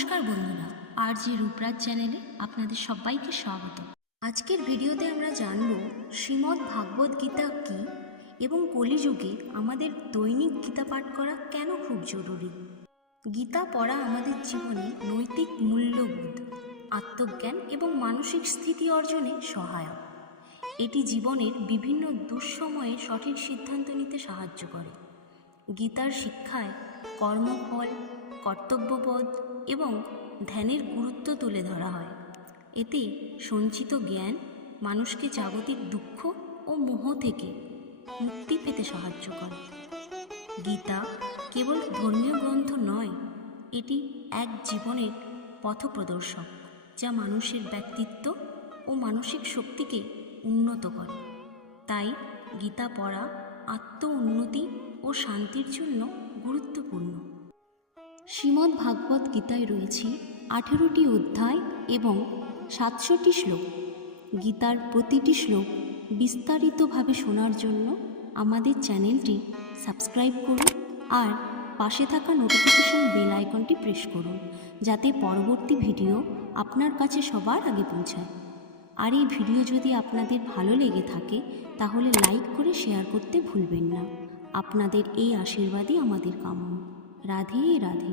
নমস্কার বন্ধুরা, আরজি রূপরাজ চ্যানেলে আপনাদের সবাইকে স্বাগত। আজকের ভিডিওতে আমরা জানব শ্রীমদ্ ভাগবত গীতা কী এবং কলিযুগে আমাদের দৈনিক গীতা পাঠ করা কেন খুব জরুরি। গীতা পড়া আমাদের জীবনে নৈতিক মূল্যবোধ, আত্মজ্ঞান এবং মানসিক স্থিতি অর্জনে সহায়ক। এটি জীবনের বিভিন্ন দুঃসময়ে সঠিক সিদ্ধান্ত নিতে সাহায্য করে। গীতার শিক্ষায় কর্মফল, কর্তব্যবোধ এবং ধ্যানের গুরুত্ব তুলে ধরা হয়। এতে সঞ্চিত জ্ঞান মানুষকে জাগতিক দুঃখ ও মোহ থেকে মুক্তি পেতে সাহায্য করে। গীতা কেবল ধর্মীয় গ্রন্থ নয়, এটি এক জীবনের পথপ্রদর্শক যা মানুষের ব্যক্তিত্ব ও মানসিক শক্তিকে উন্নত করে। তাই গীতা পড়া আত্ম উন্নতি ও শান্তির জন্য গুরুত্বপূর্ণ। শ্রীমদ্ ভাগবত গীতায় রয়েছে 18টি অধ্যায় এবং 700টি শ্লোক। গীতার প্রতিটি শ্লোক বিস্তারিতভাবে শোনার জন্য আমাদের চ্যানেলটি সাবস্ক্রাইব করুন আর পাশে থাকা নোটিফিকেশন বেল আইকনটি প্রেস করুন, যাতে পরবর্তী ভিডিও আপনার কাছে সবার আগে পৌঁছায়। আর এই ভিডিও যদি আপনাদের ভালো লেগে থাকে তাহলে লাইক করে শেয়ার করতে ভুলবেন না। আপনাদের এই আশীর্বাদই আমাদের কাম্য। রাধে রাধে।